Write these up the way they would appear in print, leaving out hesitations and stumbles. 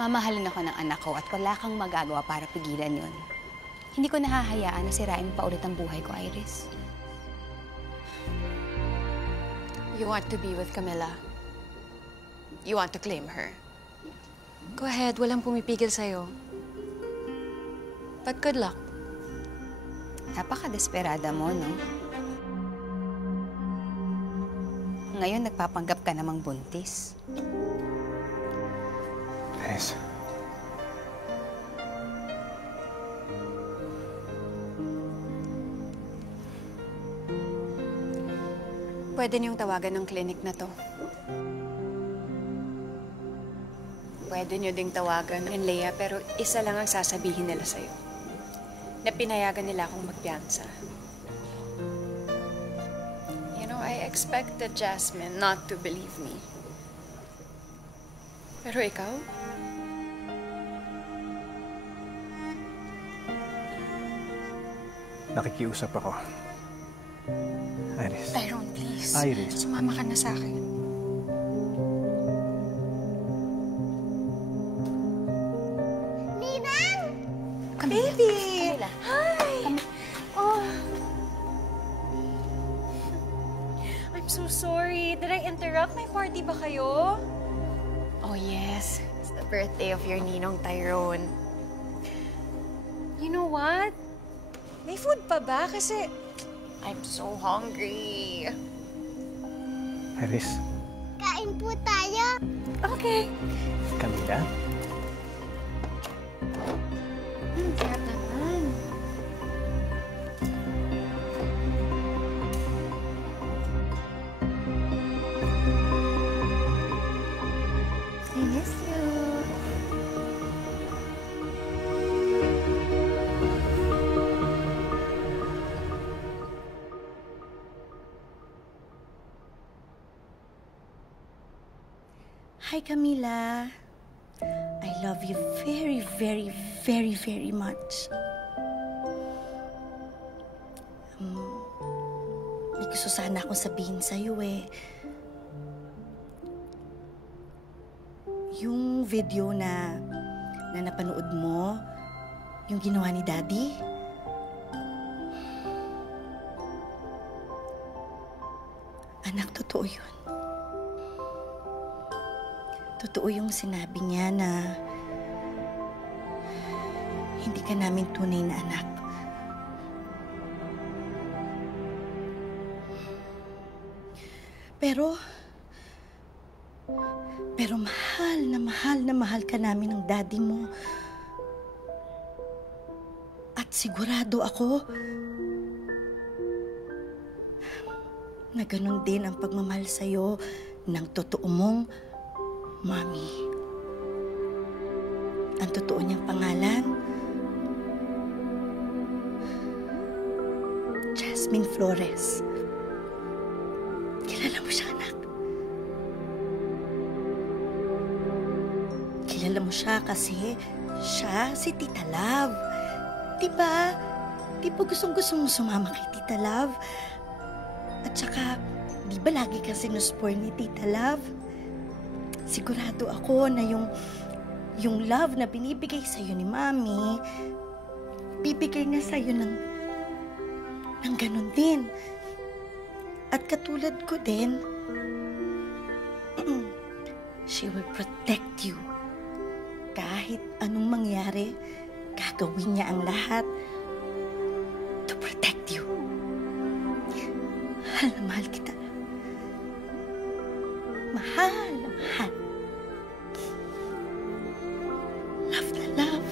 Mamahalin ako ng anak ko at wala kang magagawa para pigilan yun. Hindi ko nahahayaan na sirain pa ulit ang buhay ko, Iris. You want to be with Camilla? You want to claim her? Go ahead, walang pumipigil sa'yo. But good luck. Napaka-desperada mo, no? Ngayon, nagpapanggap ka namang buntis. Yes. Pwede niyong tawagan ng clinic na to. Pwede niyo ding tawagan ng Leia, pero isa lang ang sasabihin nila sa'yo. Na pinayagan nila akong magpiyansa. You know, I expected Jasmine not to believe me. Pero ikaw? Nakikiusap ako. Iris. Tyrone, please. Iris. Sumama ka na sa akin. Ninang! Baby! Hi! Oh. I'm so sorry. Did I interrupt? May party ba kayo? Oh, yes. It's the birthday of your ninong, Tyrone. You know what? May food pa ba? Kasi I'm so hungry. Iris. kain po tayo. Okay. Camilla. Sarap naman. I miss you. Hi, Camilla. I love you very, very, very, very much. May gusto sana akong sabihin sa'yo eh. Yung video na napanood mo, yung ginawa ni Daddy, anak, totoo yun. Totoo yung sinabi niya na hindi ka namin tunay na anak. Pero mahal ka namin ng daddy mo. At sigurado ako na ganun din ang pagmamahal sa'yo ng totoo mong Mommy. Ang totoo niyang pangalan, Jasmine Flores. Kilala mo siya, anak? Kilala mo siya kasi siya si Tita Love. Diba? Di ba gustong-gusto mo sumama kay Tita Love? At saka, di ba lagi ka sinuspor ni Tita Love? Sigurado ako na yung love na binibigay sa'yo ni Mami, bibigay na sa'yo ng ganun din. At katulad ko din, she will protect you. Kahit anong mangyari, gagawin niya ang lahat to protect you. Mahal na mahal kita. Mahal na mahal. Love na love.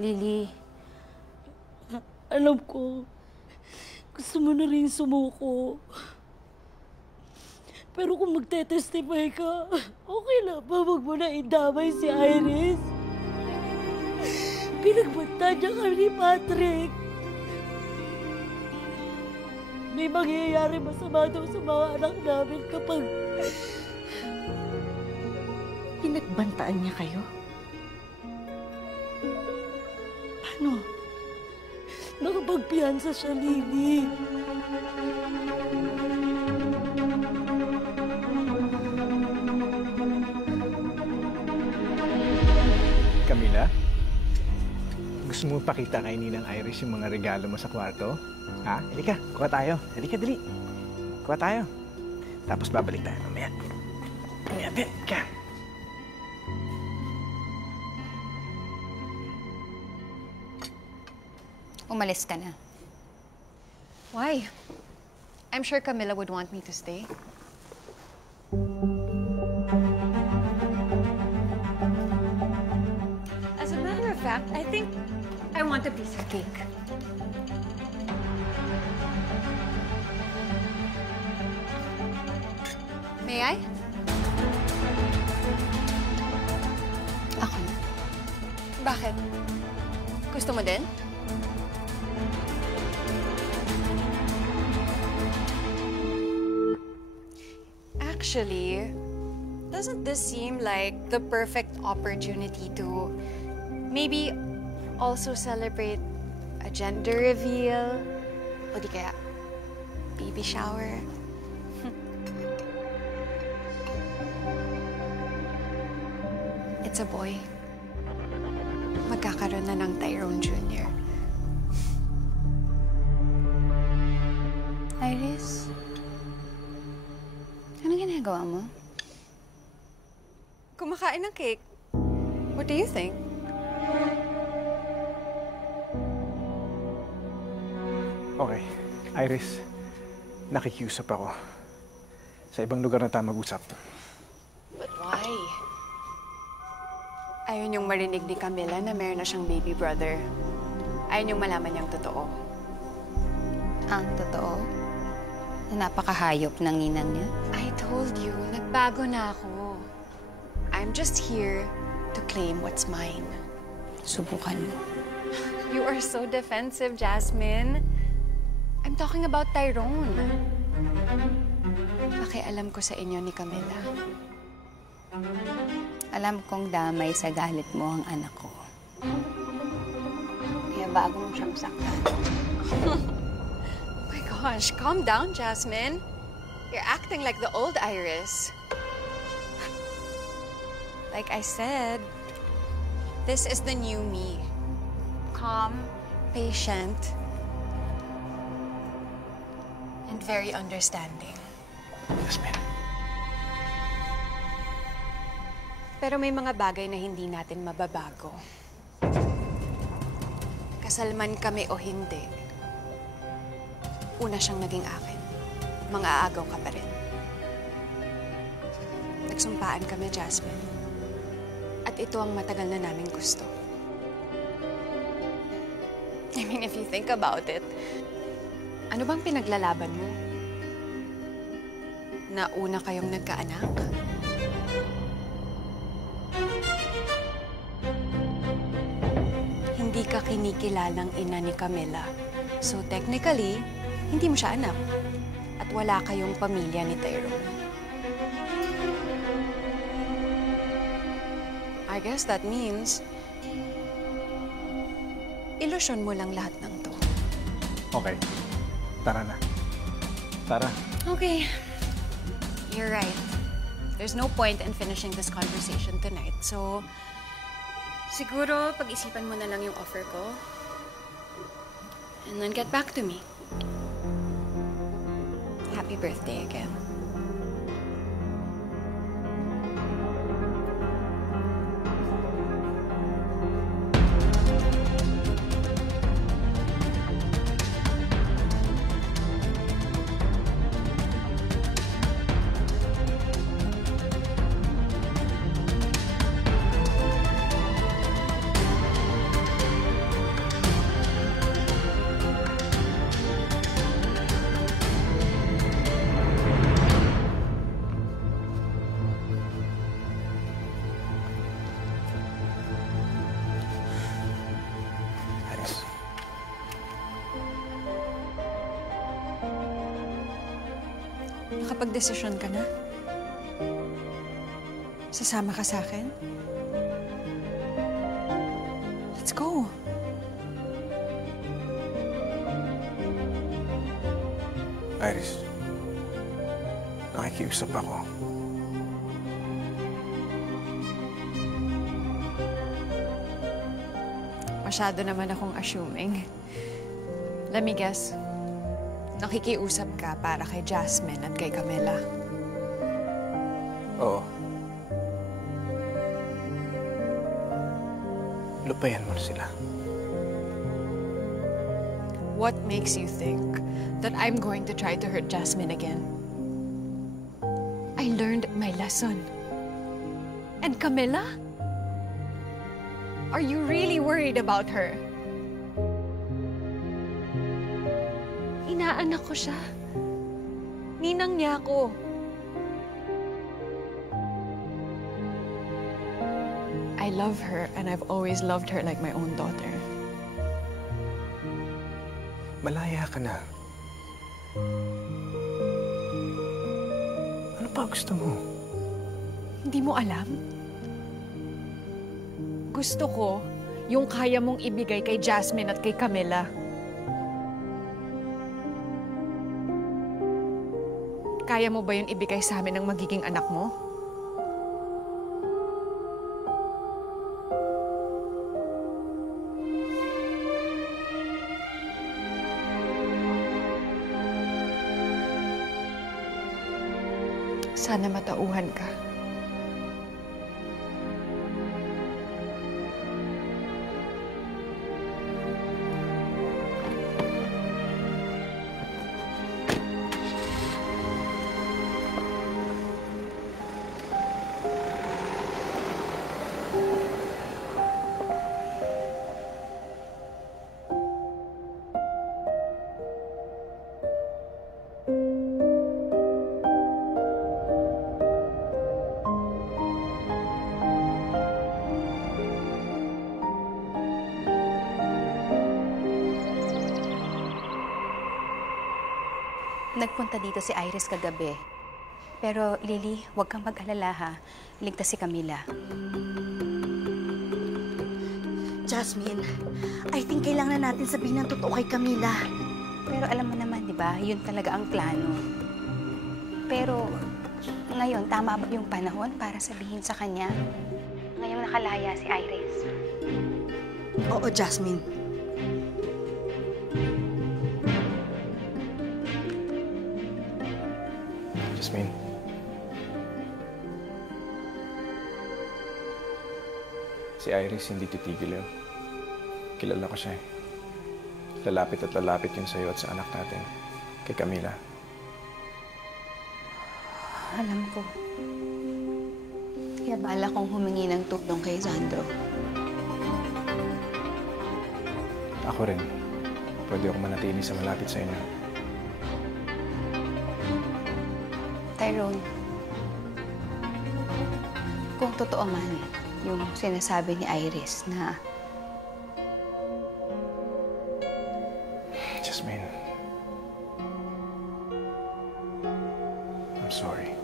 Lily, alam ko, gusto mo na rin sumuko. Pero kung magte-testify ka, okay lang ba wag mo na idamay si Iris? Pinagbanta niya kami ni Patrick. may mangyayari masama daw sa mga anak namin kapag Pinagbantaan niya kayo? Paano? nakapagpiyansa siya, Lily. Camila? Gusto mo pakita kay Ninang Iris yung mga regalo mo sa kwarto? Ha? Halika, kuha tayo. Halika, dali. Kuha tayo. Tapos babalik tayo mamaya. Mamaya, halika. Umalis ka na. Why? I'm sure Camilla would want me to stay. As a matter of fact, I think I want a piece of cake. May I? Ako na. Bakit? Gusto mo din? Actually, doesn't this seem like the perfect opportunity to maybe also celebrate a gender reveal? O di kaya, baby shower? It's a boy. Magkakaroon na ng Tyrone Jr. Iris? Ano ginagawa mo? Kumakain ng cake. What do you think? Okay. Iris, nakikiusap ako. Sa ibang lugar na tayo mag-usap. But why? Ayaw niyong marinig ni Camilla na meron na siyang baby brother. Ayaw niyong malaman niyang totoo. Ang totoo? Na napakahayop ng ninang niya? I told you, nagbago na ako. I'm just here to claim what's mine. Subukan mo. You are so defensive, Jasmine. I'm talking about Tyrone. Pakialam ko sa inyo ni Camilla. Alam kong damay sa galit mo ang anak ko. Kaya bago mo siyang saktan. Oh my gosh, calm down, Jasmine. You're acting like the old Iris. Like I said, this is the new me. Calm, patient, and very understanding. Jasmine. Pero may mga bagay na hindi natin mababago. Kasalman kami o hindi, una siyang naging akin. Mga aagaw ka pa rin. Nagsumpaan kami, Jasmine. At ito ang matagal na naming gusto. I mean, if you think about it, ano bang pinaglalaban mo? Na una kayong nagkaanak? Hindi ka kinikilalang ina ni Camilla. So technically, hindi mo siya anak. At wala kayong pamilya ni Tyrone. I guess that means ilusyon mo lang lahat ng to. Okay. Tara na. Tara. Okay. You're right. There's no point in finishing this conversation tonight. So, siguro pag-isipan mo na lang yung offer ko. And then get back to me. Happy birthday again. Nakapag-desisyon ka na? Sasama ka sa akin? Let's go. Iris, nakikiusap ako. Masyado naman akong assuming. Let me guess. Nakikiusap ka para kay Jasmine at kay Camila. Oo. Lupayan mo na sila. What makes you think that I'm going to try to hurt Jasmine again? I learned my lesson. And Camila? Are you really worried about her? Inaanak ko siya. Ninang niya ako. I love her and I've always loved her like my own daughter. Malaya ka na. Ano pa gusto mo? Hindi mo alam? Gusto ko yung kaya mong ibigay kay Jasmine at kay Camila. Kaya mo ba yung ibigay sa amin ng magiging anak mo? Sana matauhan ka. Nagpunta dito si Iris kagabi. Pero, Lily, huwag kang mag-alala ha. Ligtas si Camila. Jasmine, I think kailangan natin sabihin ng totoo kay Camila. Pero alam mo naman, di ba, yun talaga ang plano. Pero, ngayon, tama ba yung panahon para sabihin sa kanya? Ngayong nakalaya si Iris. Oo, Jasmine. Jasmine. Si Iris hindi titigil yun. Kilala ko siya eh. Lalapit at lalapit yun sa'yo at sa anak natin, kay Camila. Alam ko. Kaya bala kong humingi ng tulong kay Sandro. Ako rin. Pwede ako manatili sa malapit sa inyo. Tyrone, kung totoo man yung sinasabi ni Iris na Jasmine. I'm sorry.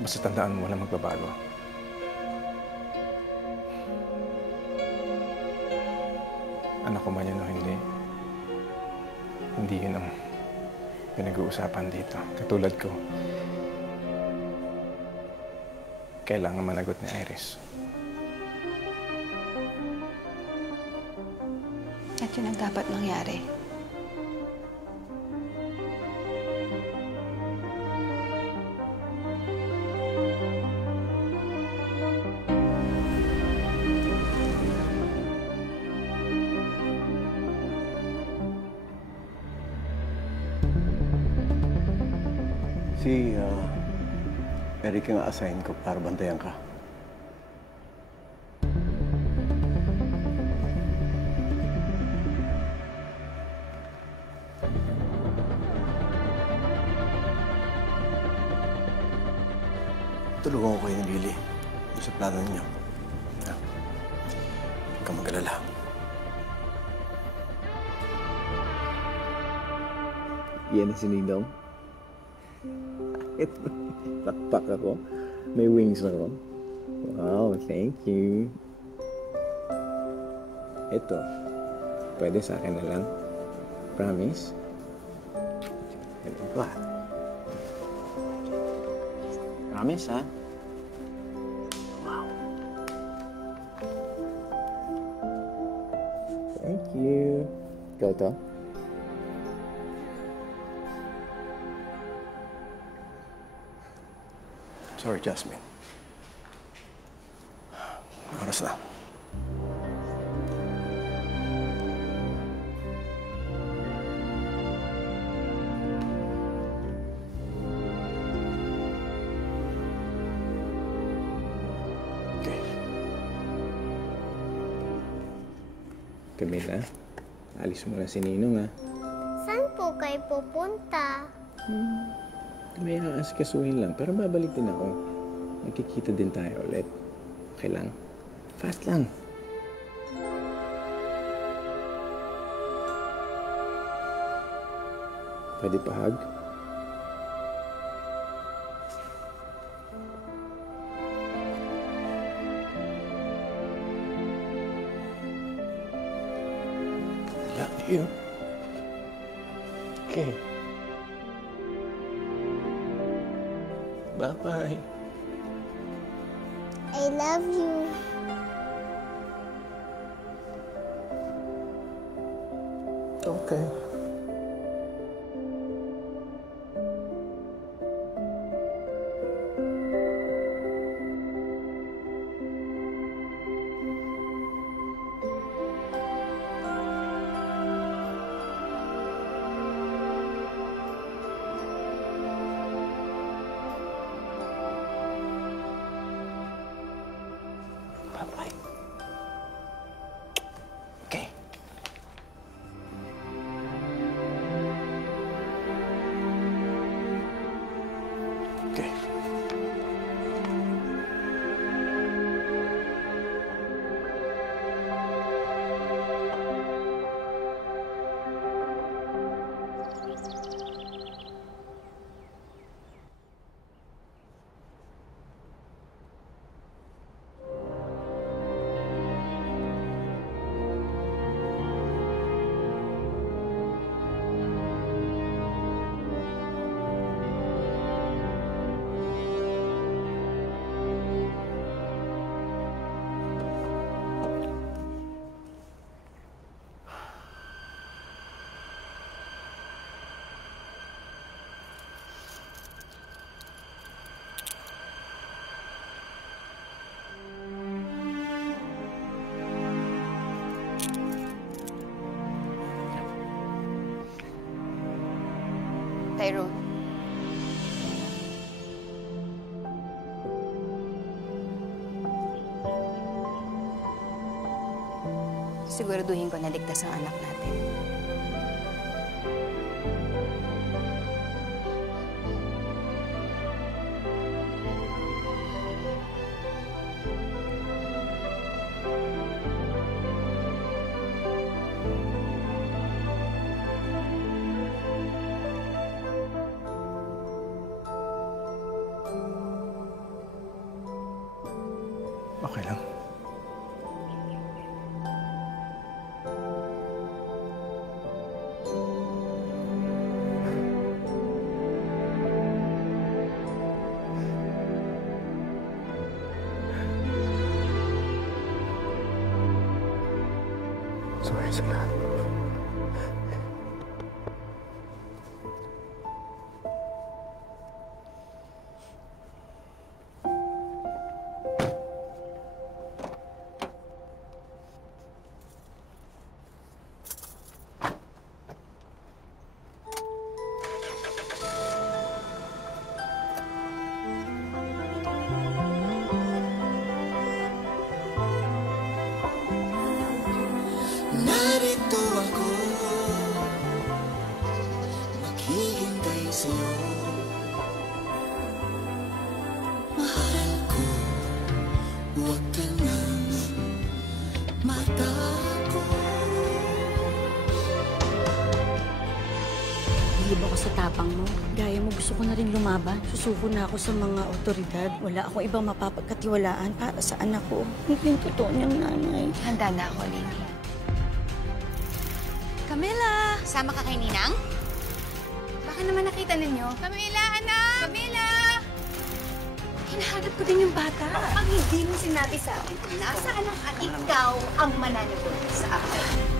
Basta tandaan mo, walang magbabago. Anak ko man yun o hindi, hindi yun ang pinag-uusapan dito. Katulad ko, kailangan managot ni Iris. at yun ang dapat mangyari. Si Eric ang assign ko para bantayan ka. Tulungan ko kayo ni Lily sa plano niyo. Huwag kang mag-alala. Yan si Ninong. Ito, pakpak ako. May wings ako. Wow, thank you. Ito, pwede sa akin na lang. Promise? Ano ba? Promise, ha? Wow. Thank you. Ikaw to? Sorry, Jasmine. Oras na. Okay. Camila, alis mo na si Ninong, ha? Saan po kayo pupunta? May aasikasuhin lang, pero babalik din ako. Magkikita din tayo ulit. Okay lang? Fast lang. Pwede pa hug? I love you. Okay. Bye-bye. I love you. Okay. Bye-bye. Okay. Okay. Tyrone. Siguraduhin ko na ligtas ang anak natin. Okay lang. Sorry sa lahat. Narito bilib ako sa tapang mo. Gaya mo, gusto ko na rin lumaban. Susuko na ako sa mga otoridad. Wala akong ibang mapapagkatiwalaan para sa anak ko. Hindi yung totoo niyang nanay. Handa na ako, Lily. Camila! Sama ka kay Ninang? Baka naman nakita ninyo. Camila, anak! Camila! Hinahanap ko din yung bata. Ang hindi mo sinabi sa akin, nasaan ang ikaw ang mananagot sa akin?